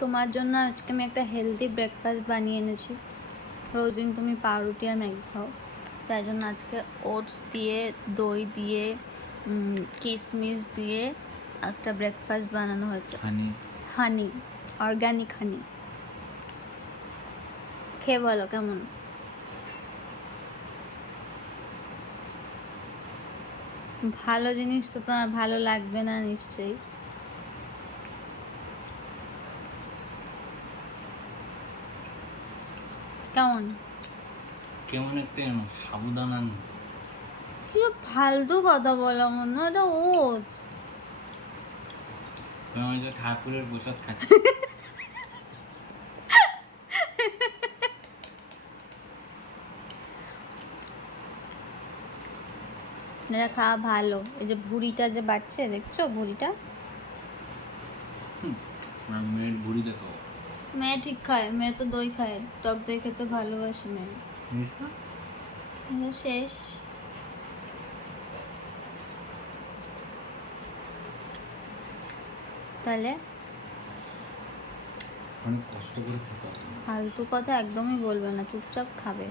তোমার জন্য আজকে আমি একটা হেলদি ব্রেকফাস্ট বানিয়ে এনেছি। রোজ দিন তুমি পাউরুটি আর ম্যাগি খাও, তাই জন্য আজকে ওটস দিয়ে, দই দিয়ে, কিশমিশ দিয়ে একটা ব্রেকফাস্ট বানানো হয়েছে। হানি, অর্গানিক হানি। খেয়ে বলো কেমন। ভালো জিনিস তো তোমার ভালো লাগবে না নিশ্চয়ই। কেমন কেমন একটা সাবুদানা কি ফালতু কথা বলো মনে হয়, এটা ওটস। ঠাকুরের প্রসাদ খাচ্ছি। এটা খাওয়া ভালো। এই যে ভুঁড়িটা যে বাড়ছে, দেখছো ভুঁড়িটা? মেয়ের ভুড়ি দেখাও। মেয়ে ঠিক খায়, মেয়ে তো দই খায়, টক দই খেতে ভালোবাসে মেয়ে। শেষ। তাহলে অনেক কষ্ট করে খেতে হবে। ফালতু কথা একদমই বলবে না, চুপচাপ খাবে।